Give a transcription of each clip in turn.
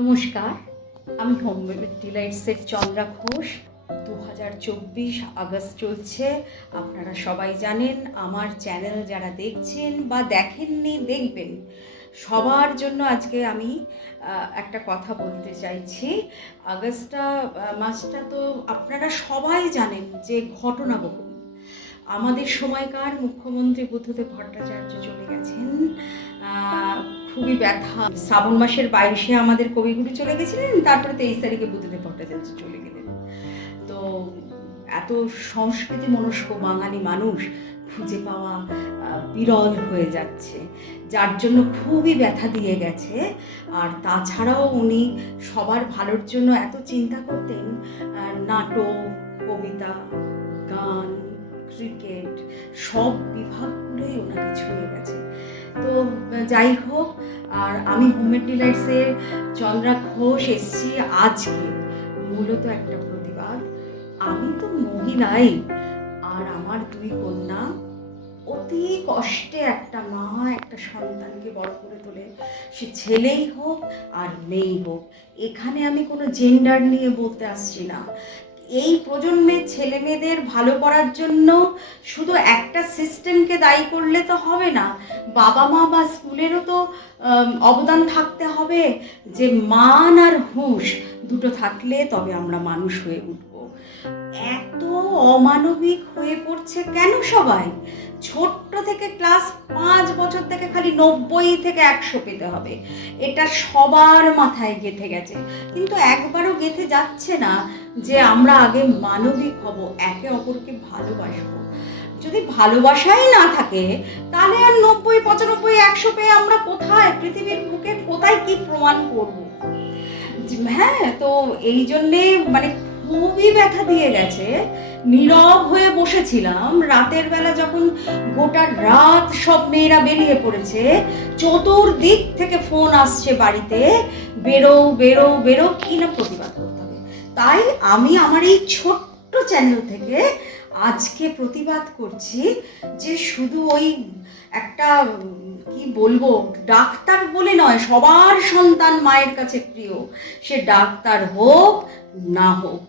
নমস্কার, আমি হোম ডিলাইটসের চন্দ্রা ঘোষ। দু হাজার চব্বিশ আগস্ট চলছে। আপনারা সবাই জানেন, আমার চ্যানেল যারা দেখছেন বা দেখেননি, দেখবেন। সবার জন্য আজকে আমি একটা কথা বলতে চাইছি। আগস্টটা মাসটা তো আপনারা সবাই জানেন যে ঘটনা ঘটনাবহুল আমাদের সময়কার মুখ্যমন্ত্রী বুদ্ধদেব ভট্টাচার্য চলে গেছেন। খুবই ব্যথা। শ্রাবণ মাসের বাইশে আমাদের কবিগুরু চলে গেছিলেন, তারপরে তেইশ তারিখে বুদ্ধদেব ভট্টাচার্য চলে গেলেন। তো এত সংস্কৃতি মনস্ক বাঙালি মানুষ খুঁজে পাওয়া বিরল হয়ে যাচ্ছে। যার জন্য খুবই ব্যথা দিয়ে গেছে। আর তাছাড়াও উনি সবার ভালোর জন্য এত চিন্তা করতেন নাটক, কবিতা, গান, ক্রিকেট, সব বিভাগগুলোই ওনাকে ছুঁয়ে গেছে। তো, যাই হোক, আর আমি হোমমেড ডিলাইটসের চন্দ্রা ঘোষ এসছি আজকে। মূলত একটা প্রতিবাদ। আমি তো মহিলাই, আর আমার দুই কন্যা অতি কষ্টে একটা মা, একটা সন্তানকে বড় করে তোলে। সে ছেলেই হোক আর মেয়েই হোক, এখানে আমি কোনো জেন্ডার নিয়ে বলতে আসছি না। এই প্রজন্মের ছেলে মেয়েদের ভালো করার জন্য শুধু একটা সিস্টেমকে দায়ী করলে তো হবে না। বাবা মা বা স্কুলেরও তো অবদান থাকতে হবে যে মান আর হুঁশ দুটো থাকলে তবে আমরা মানুষ হয়ে উঠব। এত অমানবিক হয়ে পড়ছে কেন সবাই? ছোট্ট থেকে ক্লাস পাঁচ বছর থেকে খালি নব্বই থেকে একশো পেতে হবে। এটা সবার মাথায় গেঁথে গেছে। কিন্তু একবারও গেঁথে যাচ্ছে না যে আমরা আগে মানবিক হব, একে অপরকে ভালোবাসবো। যদি ভালোবাসাই না থাকে, তাহলে আর নব্বই, পঁচানব্বই, একশো পেয়ে আমরা কোথায়? পৃথিবীর বুকে কোথায় কি প্রমাণ করব? হ্যাঁ তো এই জন্যে মানে খুবই ব্যথা দিয়ে গেছে। নীরব হয়ে বসেছিলাম। রাতের বেলা যখন গোটা রাত সব মেয়েরা বেরিয়ে পড়েছে, চতুর্দিক থেকে ফোন আসছে বাড়িতে, বেরো বেরো বেরো, কি না প্রতিবাদ করতে হবে। তাই আমি আমার এই ছোট্ট চ্যানেল থেকে আজকে প্রতিবাদ করছি যে শুধু ওই একটা, কি বলব, ডাক্তার বলে নয়, সবার সন্তান মায়ের কাছে প্রিয়। সে ডাক্তার হোক না হোক,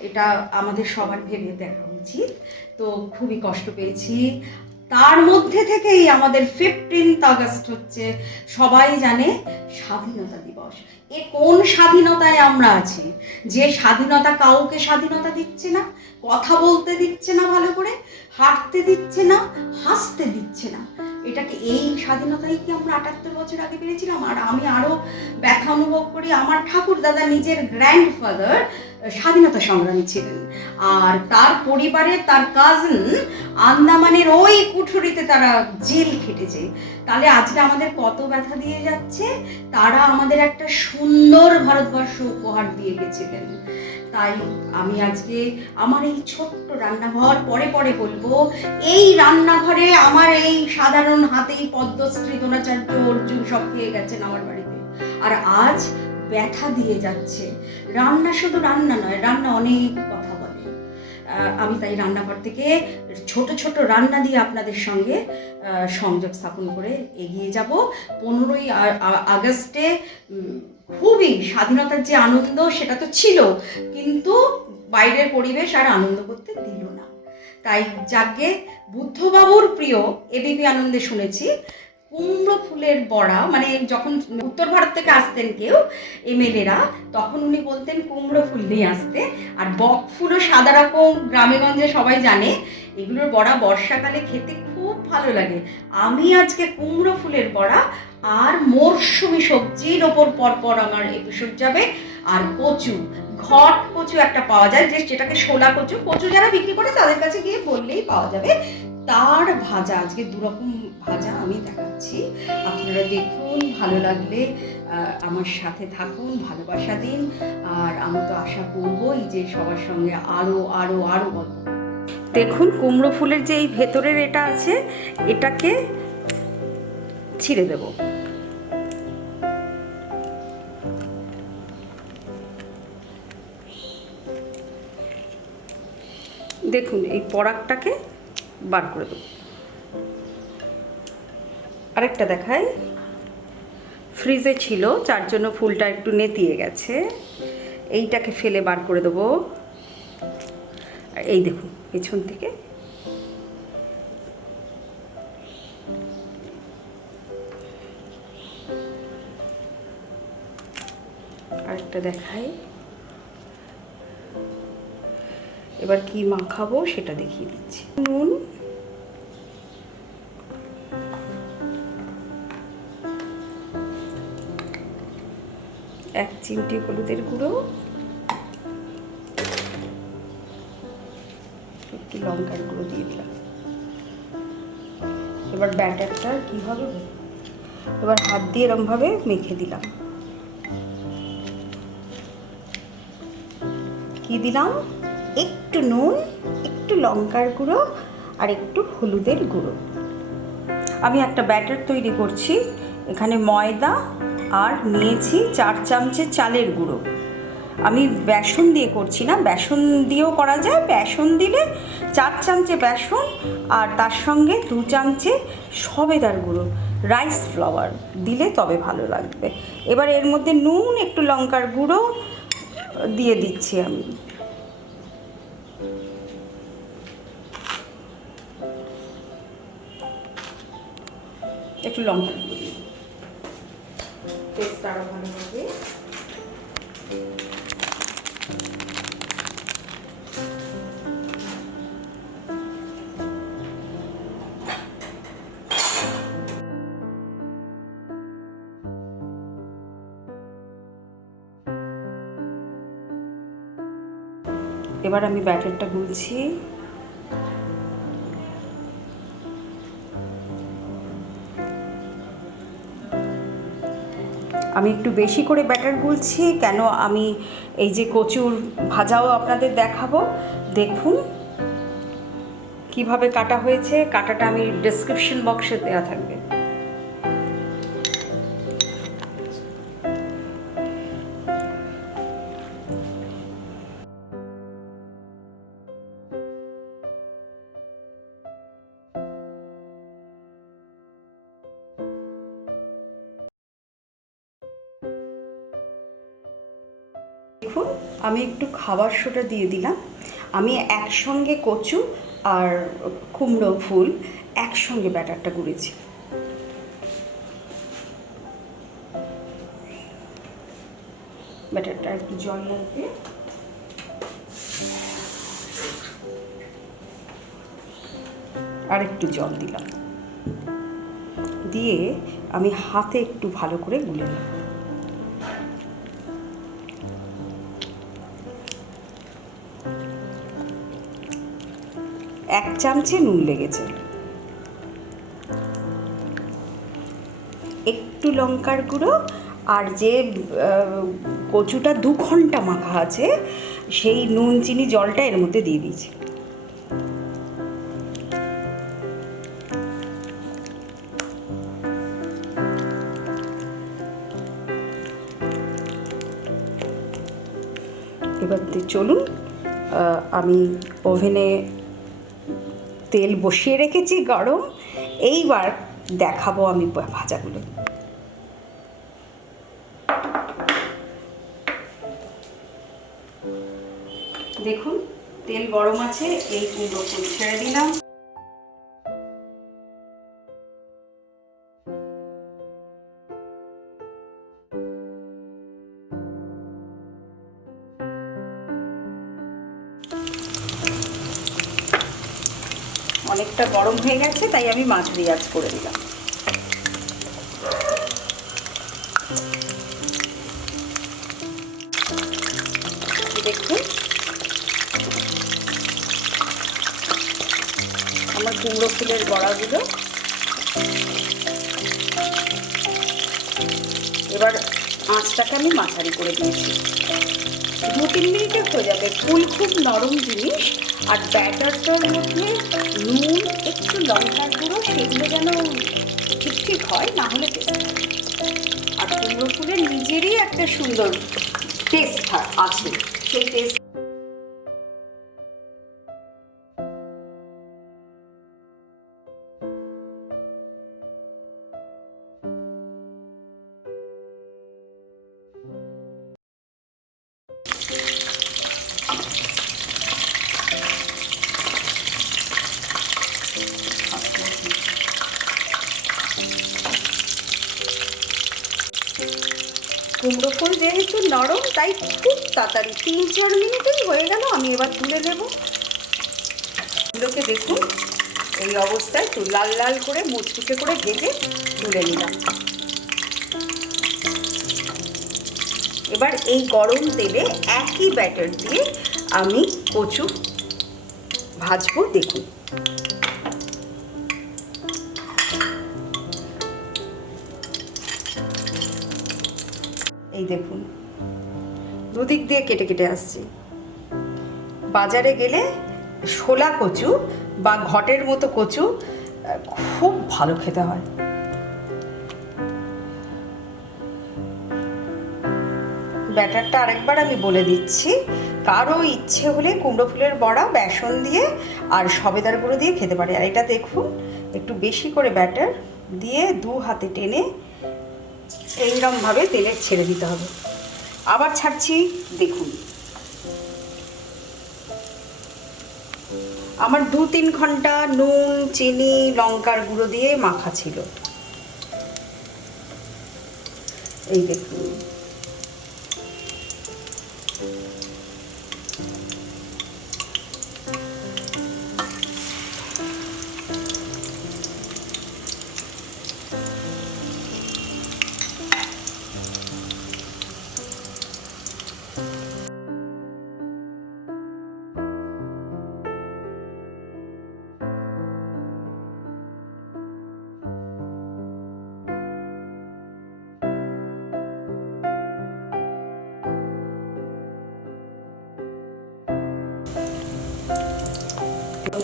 এটা আমাদের সবার ভেবে দেখা উচিত। তো খুবই কষ্ট পেয়েছি। তার মধ্যে থেকেই আমাদের ফিফটিন্থ আগস্ট হচ্ছে, সবাই জানে স্বাধীনতা দিবস। এ কোন স্বাধীনতায় আমরা আছি? যে স্বাধীনতা কাউকে স্বাধীনতা দিচ্ছে না, কথা বলতে দিচ্ছে না ভালো করে, হাঁটতে দিচ্ছে না, হাসতে দিচ্ছে না। এটাকে এই স্বাধীনতাই কি আমরা আটাত্তর বছর আগে পেরেছিলাম? আর আমি আরও ব্যথা অনুভব করি, আমার ঠাকুর দাদা নিজের গ্র্যান্ডফাদার স্বাধীনতা সংগ্রামী ছিলেন। আর তার পরিবারে তার কাজিন আন্দামানের ওই কুঠুরিতে তারা জেল খেটেছে। তাহলে আজকে আমাদের কত ব্যথা দিয়ে যাচ্ছে? তারা আমাদের একটা সুন্দর ভারতবর্ষ উপহার দিয়ে গেছিলেন। তাই আমি আজকে আমার এই ছোট্ট রান্নাঘর পরে পরে বলব, এই রান্নাঘরে আমার এই সাধারণ হাতেই পদ্মশ্রী, দ্রোণাচার্য, অর্জুন সব খেয়ে গেছেন আমার বাড়িতে। আর আজ ব্যথা দিয়ে যাচ্ছে। রান্না শুধু রান্না নয়, রান্না অনেক কথা আমি তাই রান্নাঘর থেকে ছোট ছোট রান্না দিয়ে আপনাদের সঙ্গে সংযোগ স্থাপন করে এগিয়ে যাব। পনেরোই আগস্টে খুবই স্বাধীনতার যে আনন্দ সেটা তো ছিল, কিন্তু বাইরের পরিবেশ আর আনন্দ করতে দিল না। তাই যাকে বুদ্ধবাবুর প্রিয় এবিপি আনন্দে শুনেছি কুমড়ো ফুলের বড়া মানে যখন উত্তর ভারত থেকে আসতেন কেউ এমএলএরা তখন উনি বলতেন কুমড়ো ফুল নিয়ে আসতে। আর বক ফুলও সাদা রকম, গ্রামেগঞ্জে সবাই জানে, এগুলোর বড়া বর্ষাকালে খেতে খুব ভালো লাগে। আমি আজকে কুমড়ো ফুলের বড়া আর মরশুমি সবজির ওপর পরপর আমার এপিসোড যাবে। আর কচু, ঘট কচু একটা পাওয়া যায়, যে যেটাকে শোলা কচু। কচু যারা বিক্রি করে তাদের কাছে গিয়ে বললেই পাওয়া যাবে। তার ভাজা, আজকে দুরকম ভাজা আমি দেখাচ্ছি। আপনারা দেখুন, ভালো লাগলে আমার সাথে থাকুন, ভালোবাসা দিন। আর আমি তো আশা করবই যে সবার সঙ্গে আরও আরও আরও গল্প দেখুন, কুমড়ো ফুলের যে এই ভেতরের এটা আছে, এটাকে ছিঁড়ে দেব। দেখুন, এই পরাগটাকে বার করে দেবো। আরেকটা দেখাই। ফ্রিজে ছিল, যার জন্য ফুলটা একটু নেতিয়ে গেছে। এইটাকে ফেলে বার করে দেবো। এই দেখুন, পেছন থেকে। আরেকটা দেখাই। এবার কি মাখাবো সেটা দেখিয়ে দিচ্ছি। নুন। চিমটি, হলুদের গুঁড়ো, একটু লঙ্কার গুঁড়ো দিয়ে দিলাম। এবার ব্যাটারটা কী হবে? এবার হাত দিয়ে এরমভাবে মেখে দিলাম। কি দিলাম? একটু নুন, একটু লঙ্কার গুঁড়ো আর একটু হলুদের গুঁড়ো। আমি একটা ব্যাটার তৈরি করছি, এখানে ময়দা আর নিয়েছি চার চামচে চালের গুঁড়ো। আমি বেসন দিয়ে করছি না, বেসন দিয়েও করা যায়, বেসন দিলে চার চামচে বেসন আর তার সঙ্গে দু চামচে সবেদার গুঁড়ো, রাইস ফ্লাওয়ার দিলে তবে ভালো লাগবে। এবার এর মধ্যে নুন, একটু লঙ্কার গুঁড়ো দিয়ে দিচ্ছি আমি। একটু লঙ্কা টেস্ট আরও ভালো হবে এবার আমি ব্যাটারটা গুলছি আমি একটু বেশি করে ব্যাটার গুলছি, কেন আমি এই যে কচুর ভাজাও আপনাদের দেখাবো। দেখুন কীভাবে কাটা হয়েছে, কাটাটা আমি ডেসক্রিপশন বক্সে দেওয়া থাকবে। দেখুন, আমি একটু খাবার সোটা দিয়ে দিলাম। আমি একসঙ্গে কচু আর কুমড়ো ফুল একসঙ্গে ব্যাটারটা গুঁড়েছি। ব্যাটারটা একটু জল লাগবে। আর একটু জল দিলাম। দিয়ে আমি হাতে একটু ভালো করে গুলে নেব। চামচে নুন লেগেছে। একটু লঙ্কার গুঁড়ো আর যে কচুটা দু ঘণ্টা মাখা আছে, সেই নুন চিনি জলটা এর মধ্যে দিয়ে দিয়েছি। এবার চলুন আমি ওভেনে তেল বসিয়ে রেখেছি গরম। এইবার দেখাবো আমি ভাজাগুলো। দেখুন, তেল গরম আছে, এই কুমড়ো ছেড়ে দিলাম। অনেকটা গরম হয়ে গেছে, তাই আমি মাছ রিয়াজ করে দিলাম। দেখুন। আমার কুমড়ো ফুলের বড়াগুলো এবার আঁচটাকে আমি মাঝারি করে দিয়েছি। দু তিন মিনিটে হয়ে যাবে ফুল খুব নরম জিনিস আর ব্যাটারটার মধ্যে নুন, একটু লঙ্কার গুঁড়ো, সেগুলো যেন ঠিক ঠিক হয়, না হলে আর কুমড়ো ফুলের নিজেরই একটা সুন্দর টেস্ট আছে। সেই টেস্ট কুমড়ো ফুল যেহেতু নরম, তাই খুব তাড়াতাড়ি, তিন চার মিনিটেই হয়ে গেল, আমি এবার তুলে নেব। কুমড়োকে দেখুন, এই অবস্থায় একটু লাল লাল করে মুচকুচে করে ভেজে তুলে নিলাম। এবার এই গরম তেলে একই ব্যাটার দিয়ে আমি কচু ভাজবো, দেখুন। দেখুন। দুদিক দিয়ে কেটে কেটে আসছি। বাজারে গেলে শোলা কচু বা ঘটের মতো কচু খুব ভালো খেতে হয়। ব্যাটারটা আরেকবার আমি বলে দিচ্ছি, কারও ইচ্ছে হলে কুমড়ো ফুলের বড়া, বেসন দিয়ে আর সবেদার গুঁড়ো দিয়ে খেতে পারে। আর এটা দেখুন, একটু বেশি করে ব্যাটার দিয়ে দু হাতে টেনে এইরকমভাবে তেলে ছেড়ে দিতে হবে। আবার ছাড়ছি, দেখুন। আমার দু তিন ঘণ্টা নুন, চিনি, লঙ্কার গুঁড়ো দিয়ে মাখা ছিল। এই দেখুন।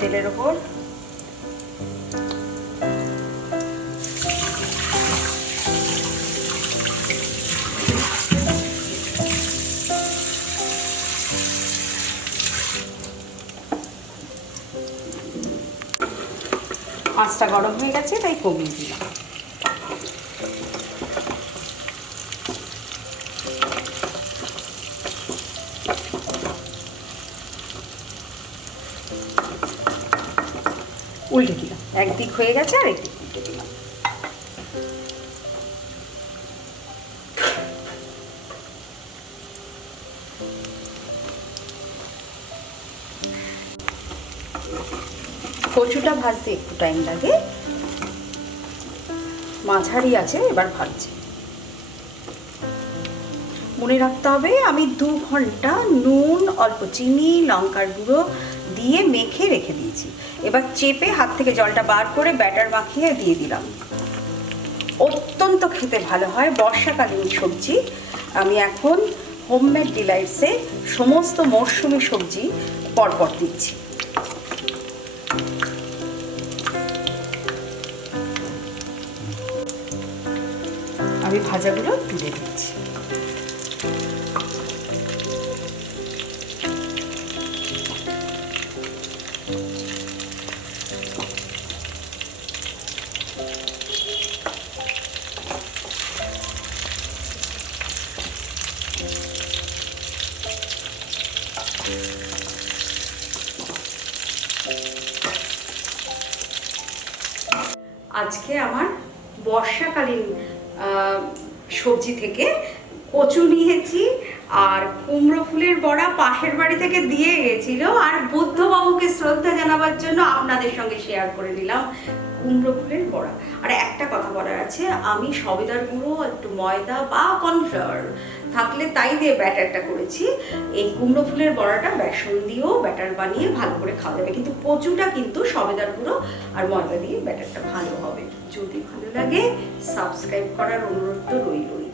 তেলের ওপর পাঁচটা গরম হয়ে গেছে তাই কমিয়ে দিলাম। উল্টে দিলাম। একদিক হয়ে গেছে আর একদিক উল্টে দিলাম। কচুটা ভাজতে একটু টাইম লাগে। মাঝারি আছে, এবার ভাজছি। মনে রাখতে হবে, আমি দু ঘণ্টা নুন, অল্প চিনি, লঙ্কার গুঁড়ো দিয়ে মেখে রেখে দিয়েছি। এবার চেপে হাত থেকে জলটা বার করে ব্যাটার মাখিয়ে দিয়ে দিলাম। অত্যন্ত খেতে ভালো হয় বর্ষাকালীন সবজি। আমি এখন হোমমেড ডিলাইটসে সমস্ত মরশুমি সবজি পরপর দিচ্ছি। আমি ভাজাগুলো তুলে দিচ্ছি। আজকে আমার বর্ষাকালীন সবজি থেকে কচু নিয়েছি আর কুমড়ো ফুলের বড়া পাশের বাড়ি থেকে দিয়ে গেছিল আর বুদ্ধবাবুকে শ্রদ্ধা জানাবার জন্য আপনাদের সঙ্গে শেয়ার করে নিলাম কুমড়ো ফুলের বড়া। আর একটা কথা বলার আছে, আমি সবেদার গুঁড়ো, একটু ময়দা বা কর্নফ্লাওয়ার থাকলে তাই দিয়ে ব্যাটারটা করেছি। এই কুমড়ো ফুলের বড়াটা বেসন দিয়েও ব্যাটার বানিয়ে ভালো করে খাওয়া যাবে। কিন্তু কচুটা কিন্তু সবেদার গুঁড়ো আর ময়দা দিয়ে ব্যাটারটা ভালো হবে। যদি ভালো লাগে সাবস্ক্রাইব করার অনুরোধ তো রইলই।